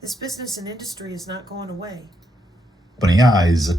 This business and industry is not going away. OpenAI is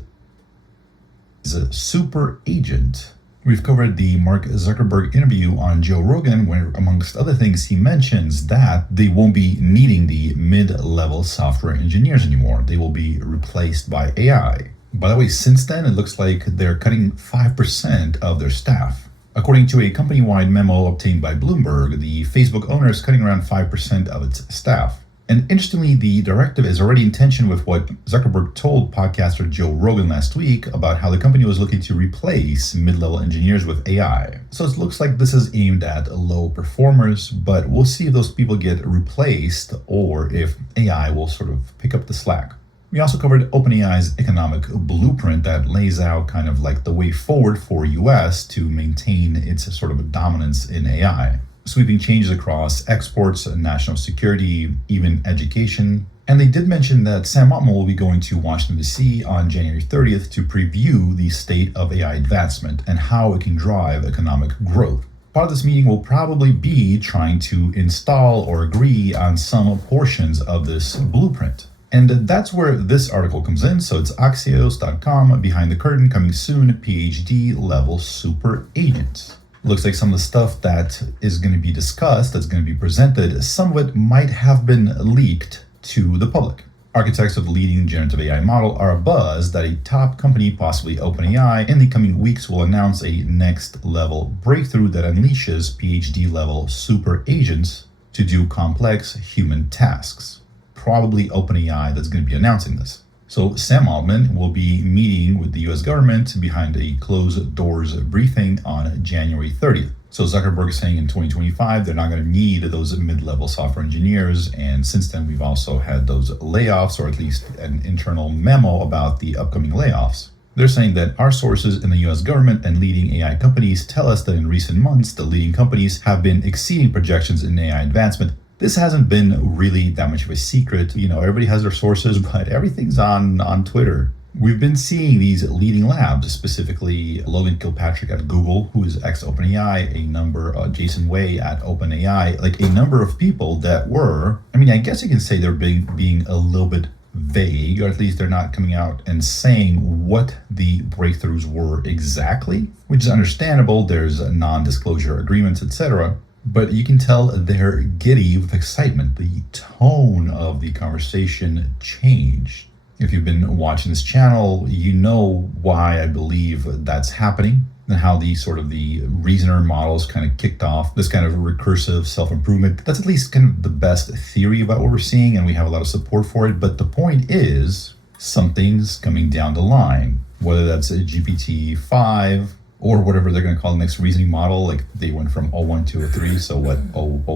a super agent. We've covered the Mark Zuckerberg interview on Joe Rogan, where, amongst other things, he mentions that they won't be needing the mid-level software engineers anymore. They will be replaced by AI. By the way, since then, it looks like they're cutting 5% of their staff. According to a company-wide memo obtained by Bloomberg, the Facebook owner is cutting around 5% of its staff. And interestingly, the directive is already in tension with what Zuckerberg told podcaster Joe Rogan last week about how the company was looking to replace mid-level engineers with AI. So it looks like this is aimed at low performers, but we'll see if those people get replaced or if AI will sort of pick up the slack. We also covered OpenAI's economic blueprint that lays out kind of like the way forward for US to maintain its sort of dominance in AI. Sweeping changes across exports, national security, even education. And they did mention that Sam Altman will be going to Washington, D.C. on January 30th to preview the state of AI advancement and how it can drive economic growth. Part of this meeting will probably be trying to install or agree on some portions of this blueprint. And that's where this article comes in. So it's Axios.com, behind the curtain, coming soon, PhD level super agents. Looks like some of the stuff that is going to be discussed, that's going to be presented, some of it might have been leaked to the public. Architects of the leading generative AI model are abuzz that a top company, possibly OpenAI, in the coming weeks will announce a next level breakthrough that unleashes PhD level super agents to do complex human tasks. Probably OpenAI that's going to be announcing this. So Sam Altman will be meeting with the US government behind a closed doors briefing on January 30th. So Zuckerberg is saying in 2025, they're not going to need those mid-level software engineers. And since then, we've also had those layoffs, or at least an internal memo about the upcoming layoffs. They're saying that our sources in the US government and leading AI companies tell us that in recent months, the leading companies have been exceeding projections in AI advancement. This hasn't been really that much of a secret. You know, everybody has their sources, but everything's on Twitter. We've been seeing these leading labs, specifically Logan Kilpatrick at Google, who is ex-OpenAI, a number, Jason Wei at OpenAI, like a number of people that were, I mean, I guess you can say they're being a little bit vague, or at least they're not coming out and saying what the breakthroughs were exactly, which is understandable. There's non-disclosure agreements, etc. But you can tell they're giddy with excitement. The tone of the conversation changed. If you've been watching this channel, you know why I believe that's happening and how the sort of the reasoner models kind of kicked off this kind of recursive self-improvement. That's at least kind of the best theory about what we're seeing, and we have a lot of support for it. But the point is, something's coming down the line, whether that's a GPT-5, or whatever they're going to call the next reasoning model. Like they went from 01 to 03, so what,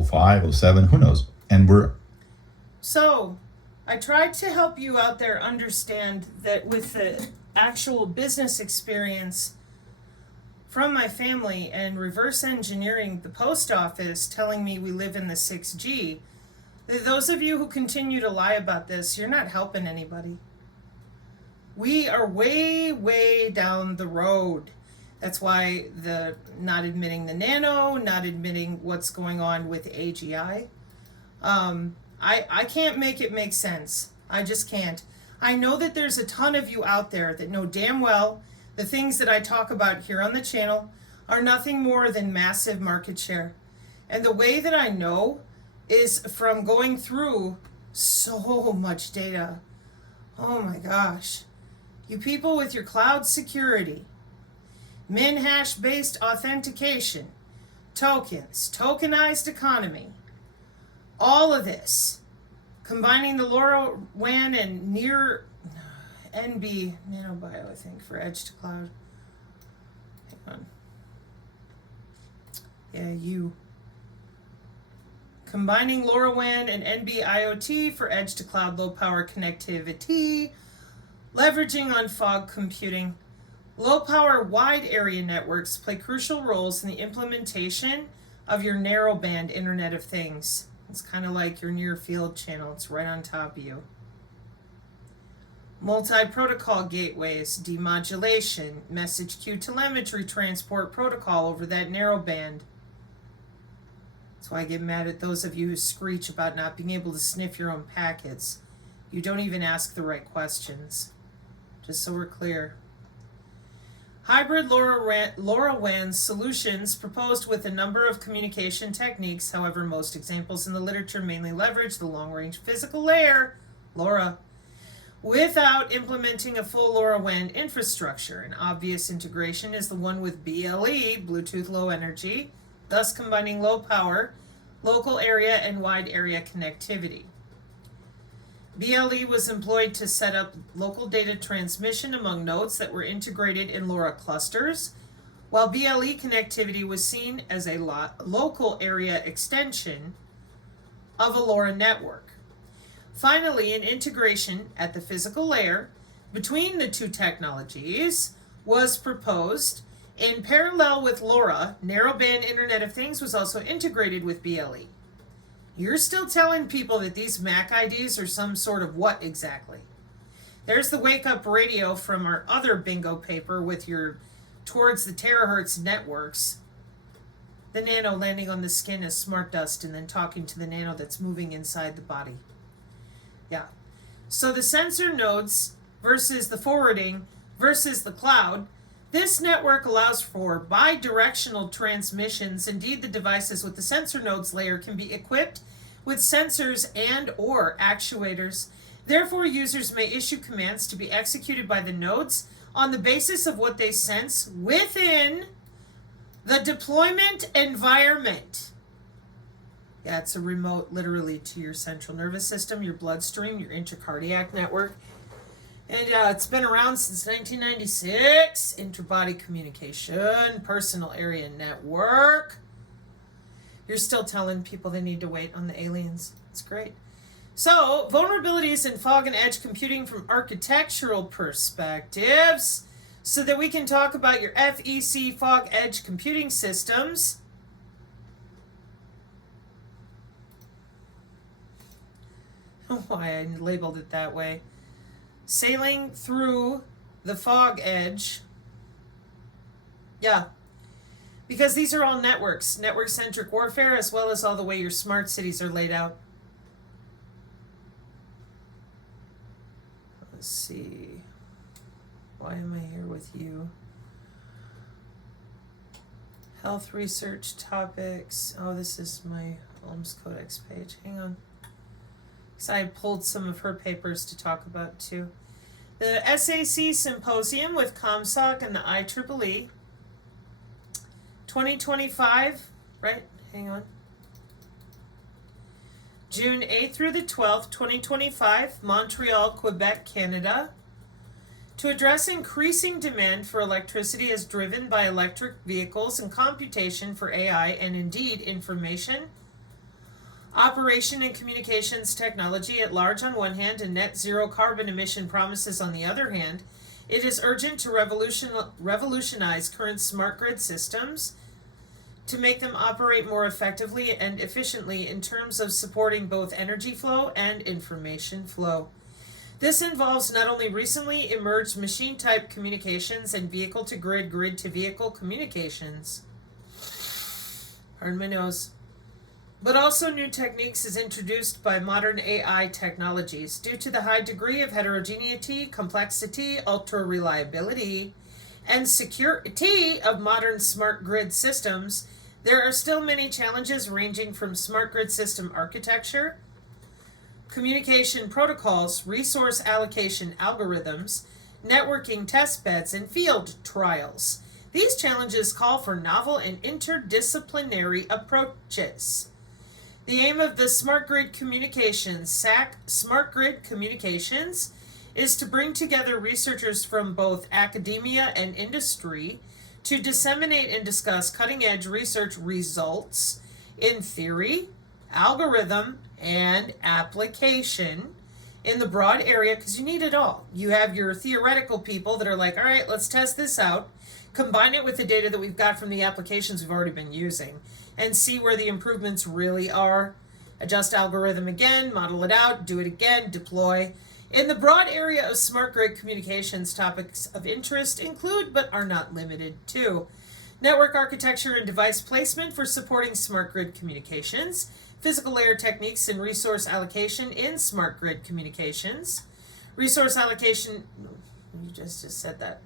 05, 07, who knows? And So, I tried to help you out there understand that with the actual business experience from my family and reverse engineering the post office telling me we live in the 6G, those of you who continue to lie about this, you're not helping anybody. We are way, way down the road. That's why the not admitting the nano, not admitting what's going on with AGI. I can't make it make sense. I just can't. I know that there's a ton of you out there that know damn well the things that I talk about here on the channel are nothing more than massive market share. And the way that I know is from going through so much data. Oh my gosh. You people with your cloud security, min hash based authentication, tokens, tokenized economy, all of this, combining the LoRaWAN and near NB nanobio, I think, for edge to cloud. Hang on. Yeah, you. Combining LoRaWAN and NB IoT for edge to cloud low power connectivity, leveraging on fog computing. Low power wide area networks play crucial roles in the implementation of your narrowband Internet of Things. It's kind of like your near field channel. It's right on top of you. Multi-protocol gateways, demodulation, message queue telemetry transport protocol over that narrowband. That's why I get mad at those of you who screech about not being able to sniff your own packets. You don't even ask the right questions. Just so we're clear. Hybrid LoRaWAN solutions proposed with a number of communication techniques. However, most examples in the literature mainly leverage the long-range physical layer, LoRa, without implementing a full LoRaWAN infrastructure. An obvious integration is the one with BLE, Bluetooth Low Energy, thus combining low power, local area, and wide area connectivity. BLE was employed to set up local data transmission among nodes that were integrated in LoRa clusters, while BLE connectivity was seen as a local area extension of a LoRa network. Finally, an integration at the physical layer between the two technologies was proposed. In parallel with LoRa, narrowband Internet of Things was also integrated with BLE. You're still telling people that these MAC IDs are some sort of what exactly? There's the wake up radio from our other bingo paper with your towards the terahertz networks. The nano landing on the skin as smart dust and then talking to the nano that's moving inside the body. Yeah. So the sensor nodes versus the forwarding versus the cloud. This network allows for bi-directional transmissions. Indeed, the devices with the sensor nodes layer can be equipped with sensors and or actuators. Therefore, users may issue commands to be executed by the nodes on the basis of what they sense within the deployment environment. Yeah, it's a remote literally to your central nervous system, your bloodstream, your intracardiac network. And it's been around since 1996. Interbody communication, personal area network. You're still telling people they need to wait on the aliens. It's great. So, vulnerabilities in fog and edge computing from architectural perspectives, so that we can talk about your FEC fog edge computing systems. Why I labeled it that way. Sailing through the fog edge. Yeah. Because these are all networks. Network-centric warfare, as well as all the way your smart cities are laid out. Let's see. Why am I here with you? Health research topics. Oh, this is my Holmes Codex page. Hang on. So I pulled some of her papers to talk about too. The SAC Symposium with ComSoc and the IEEE. 2025, right? Hang on. June 8th through the 12th, 2025, Montreal, Quebec, Canada. To address increasing demand for electricity as driven by electric vehicles and computation for AI and indeed information, operation and communications technology at large on one hand and net zero carbon emission promises on the other hand, it is urgent to revolutionize current smart grid systems to make them operate more effectively and efficiently in terms of supporting both energy flow and information flow. This involves not only recently emerged machine-type communications and vehicle-to-grid, grid-to-vehicle communications, pardon my nose, but also new techniques as introduced by modern AI technologies. Due to the high degree of heterogeneity, complexity, ultra-reliability, and security of modern smart grid systems, there are still many challenges ranging from smart grid system architecture, communication protocols, resource allocation algorithms, networking testbeds, and field trials. These challenges call for novel and interdisciplinary approaches. The aim of the Smart Grid Communications, SAC Smart Grid Communications, is to bring together researchers from both academia and industry to disseminate and discuss cutting-edge research results in theory, algorithm, and application in the broad area, because you need it all. You have your theoretical people that are like, all right, let's test this out, combine it with the data that we've got from the applications we've already been using, and see where the improvements really are. Adjust algorithm again, model it out, do it again, deploy. In the broad area of smart grid communications, topics of interest include, but are not limited to, network architecture and device placement for supporting smart grid communications, physical layer techniques and resource allocation in smart grid communications. Resource allocation, you just said that.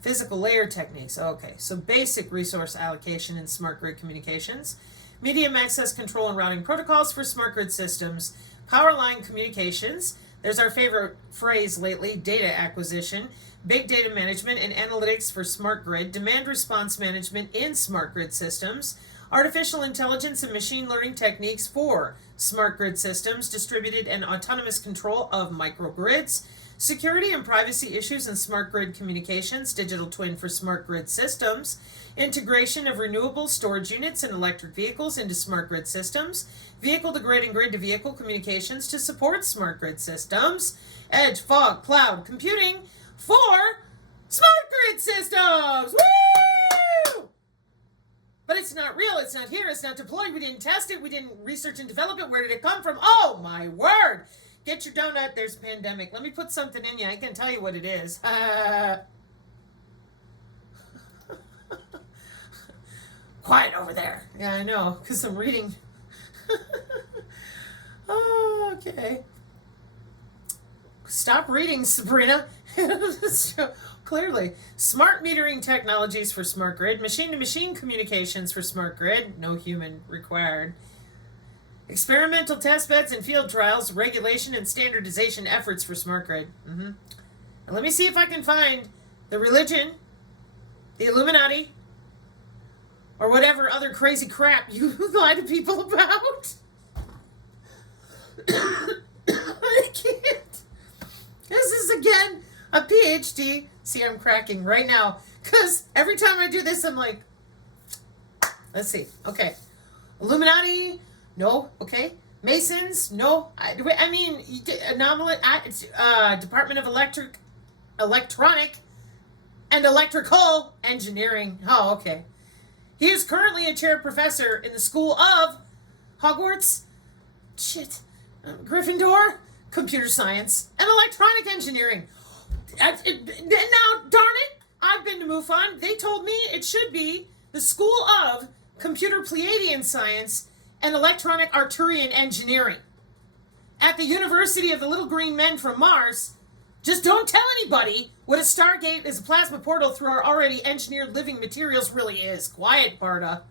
Physical layer techniques, okay. So basic resource allocation in smart grid communications. Medium access control and routing protocols for smart grid systems. Power line communications. There's our favorite phrase lately, data acquisition. Big data management and analytics for smart grid. Demand response management in smart grid systems. Artificial intelligence and machine learning techniques for smart grid systems. Distributed and autonomous control of microgrids. Security and privacy issues in smart grid communications. Digital twin for smart grid systems. Integration of renewable storage units and electric vehicles into smart grid systems. Vehicle to grid and grid to vehicle communications to support smart grid systems. Edge, fog, cloud computing for smart grid systems. Woo! But it's not real, it's not here, it's not deployed, we didn't test it, we didn't research and develop it, where did it come from? Oh my word! Get your donut, there's a pandemic. Let me put something in you, I can tell you what it is. Quiet over there. Yeah, I know, because I'm reading. Oh, okay. Stop reading, Sabrina. Clearly. Smart metering technologies for smart grid. Machine-to-machine communications for smart grid. No human required. Experimental test beds and field trials. Regulation and standardization efforts for smart grid. And let me see if I can find the religion, the Illuminati, or whatever other crazy crap you lie to people about. I can't. This is, again, a PhD. See, I'm cracking right now. Because every time I do this, I'm like, let's see. Okay. Illuminati, no. Okay. Masons, no. I mean, anomaly, Department of Electronic and Electrical Engineering. Oh, okay. He is currently a chair professor in the School of Hogwarts, Gryffindor, Computer Science, and Electronic Engineering. Now, darn it, I've been to MUFON. They told me it should be the School of Computer Pleiadian Science and Electronic Arturian Engineering. At the University of the Little Green Men from Mars. Just don't tell anybody what a Stargate is a plasma portal through our already engineered living materials really is. Quiet, Barda.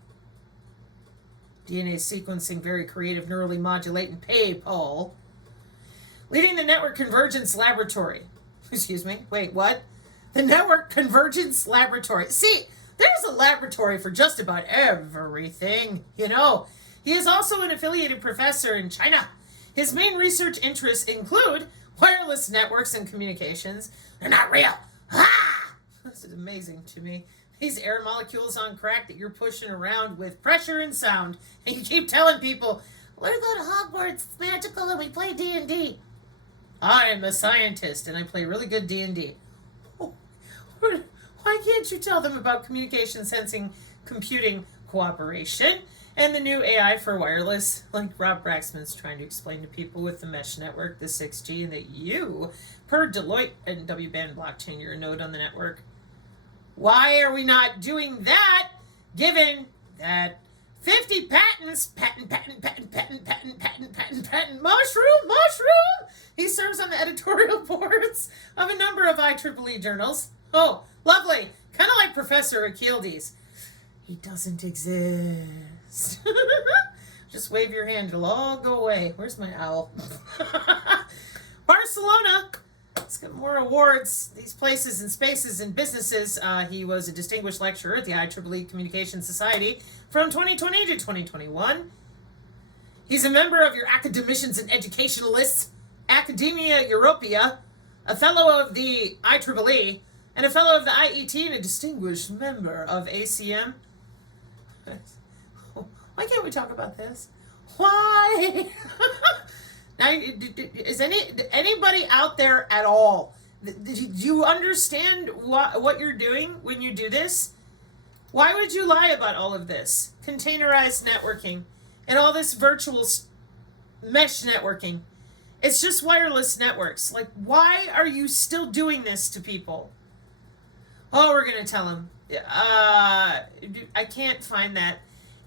DNA sequencing, very creative, neurally modulating PayPal. Leading the Network Convergence Laboratory. Excuse me. Wait, what? The Network Convergence Laboratory. See, there's a laboratory for just about everything, you know. He is also an affiliated professor in China. His main research interests include wireless networks and communications. They're not real. Ah! This is amazing to me. These air molecules on crack that you're pushing around with pressure and sound. And you keep telling people, we're going to Hogwarts, it's magical, and we play D&D. I'm a scientist, and I play really good D&D. Oh, why can't you tell them about communication, sensing, computing, cooperation, and the new AI for wireless, like Rob Braxman's trying to explain to people with the mesh network, the 6G, and that you, per Deloitte and W-band blockchain, you're a node on the network. Why are we not doing that, given that 50 patents, mushroom! He serves on the editorial boards of a number of IEEE journals. Oh, lovely. Kind of like Professor Achilles. He doesn't exist. Just wave your hand, it'll all go away. Where's my owl? Barcelona. Let's get more awards. These places and spaces and businesses. He was a distinguished lecturer at the IEEE Communication Society from 2020 to 2021. He's a member of your academicians and educationalists, Academia Europea, a fellow of the IEEE, and a fellow of the IET, and a distinguished member of ACM. Why can't we talk about this? Why? Now, is anybody out there at all? Do you understand what you're doing when you do this? Why would you lie about all of this? Containerized networking and all this virtual mesh networking. It's just wireless networks. Like, why are you still doing this to people? Oh, we're going to tell them. I can't find that.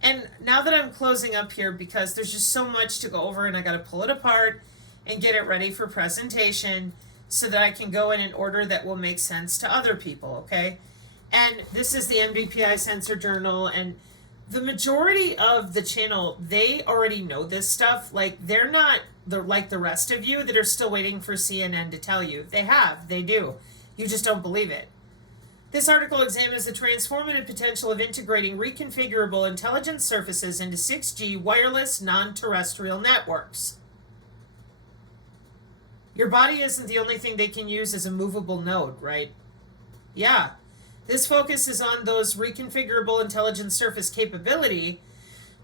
And now that I'm closing up here, because there's just so much to go over and I got to pull it apart and get it ready for presentation so that I can go in an order that will make sense to other people, okay? And this is the MBPI Sensor Journal, and the majority of the channel, they already know this stuff. Like, they're not like the rest of you that are still waiting for CNN to tell you. They do. You just don't believe it. This article examines the transformative potential of integrating reconfigurable intelligence surfaces into 6G wireless non-terrestrial networks. Your body isn't the only thing they can use as a movable node, right? Yeah. This focuses on those reconfigurable intelligence surface capability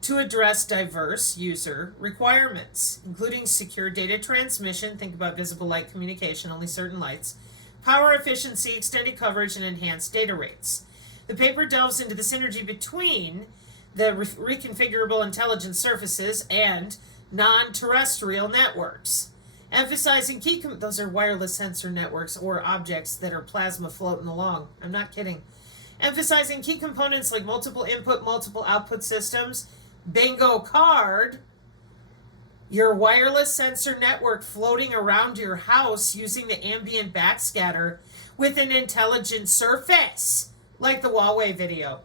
to address diverse user requirements, including secure data transmission, think about visible light communication, only certain lights, power efficiency, extended coverage, and enhanced data rates. The paper delves into the synergy between the reconfigurable intelligence surfaces and non-terrestrial networks, emphasizing those are wireless sensor networks or objects that are plasma floating along. I'm not kidding. Emphasizing key components like multiple input, multiple output systems. Bingo card. Your wireless sensor network floating around your house using the ambient backscatter with an intelligent surface, like the Huawei video.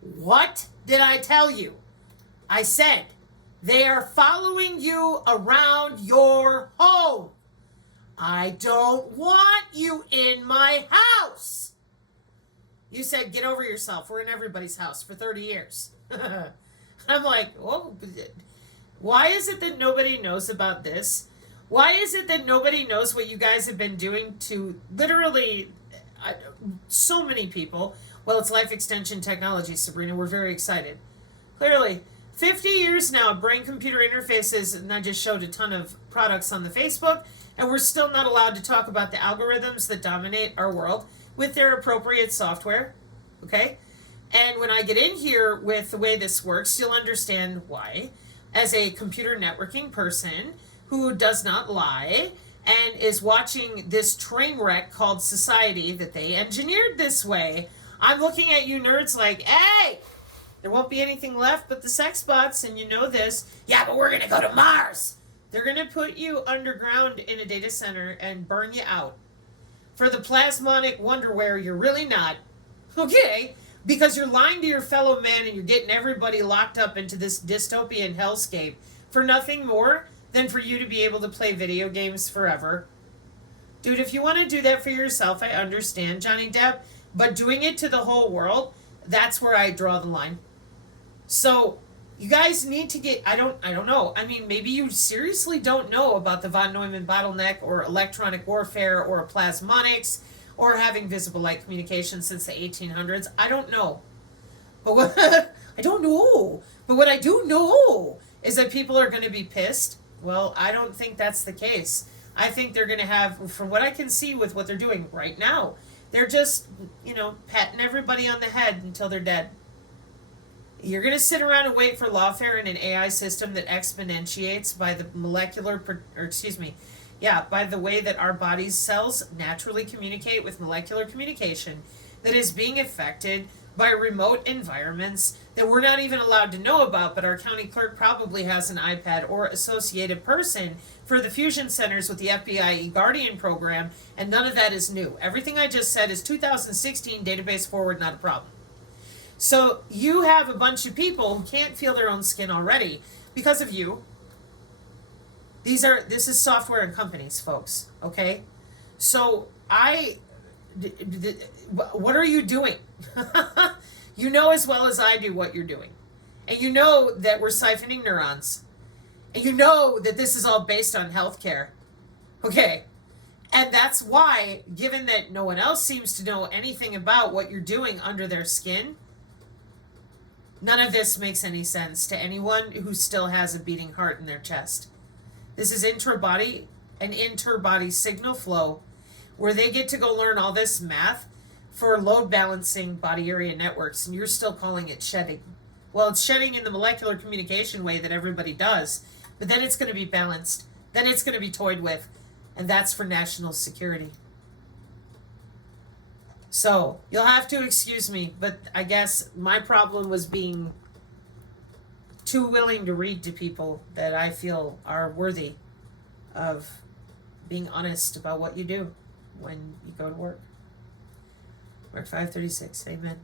What did I tell you? I said they are following you around your home. I don't want you in my house. You said, get over yourself. We're in everybody's house for 30 years. I'm like, oh, why is it that nobody knows about this? Why is it that nobody knows what you guys have been doing to literally so many people? Well, it's life extension technology, Sabrina. We're very excited. Clearly, 50 years now of brain-computer interfaces, and I just showed a ton of products on the Facebook, and we're still not allowed to talk about the algorithms that dominate our world with their appropriate software, okay? And when I get in here with the way this works, you'll understand why. As a computer networking person who does not lie and is watching this train wreck called society that they engineered this way, I'm looking at you nerds like, hey, there won't be anything left but the sex bots, and you know this. Yeah, but we're going to go to Mars. They're going to put you underground in a data center and burn you out. For the plasmonic wonderware, you're really not. Okay? Because you're lying to your fellow man and you're getting everybody locked up into this dystopian hellscape for nothing more than for you to be able to play video games forever. Dude, if you want to do that for yourself, I understand, Johnny Depp. But doing it to the whole world, that's where I draw the line. So, you guys need to get, I don't know. I mean, maybe you seriously don't know about the von Neumann bottleneck or electronic warfare or plasmonics or having visible light communication since the 1800s. I don't know. But what I don't know. But what I do know is that people are going to be pissed. Well, I don't think that's the case. I think they're going to have, from what I can see with what they're doing right now, they're just, patting everybody on the head until they're dead. You're going to sit around and wait for lawfare in an AI system that exponentiates by the by the way that our body's cells naturally communicate with molecular communication that is being affected by remote environments that we're not even allowed to know about, but our county clerk probably has an iPad or associated person for the fusion centers with the FBI eGuardian program, and none of that is new. Everything I just said is 2016 database forward, not a problem. So you have a bunch of people who can't feel their own skin already because of you. This is software and companies, folks, okay? So what are you doing? You know as well as I do what you're doing. And you know that we're siphoning neurons. And you know that this is all based on healthcare. Okay. And that's why, given that no one else seems to know anything about what you're doing under their skin, none of this makes any sense to anyone who still has a beating heart in their chest. This is intra-body and inter-body signal flow, where they get to go learn all this math for load balancing body area networks, and you're still calling it shedding. Well, it's shedding in the molecular communication way that everybody does, but then it's going to be balanced. Then it's going to be toyed with, and that's for national security. So, you'll have to excuse me, but I guess my problem was being too willing to read to people that I feel are worthy of being honest about what you do when you go to work. Mark 5:36. Amen.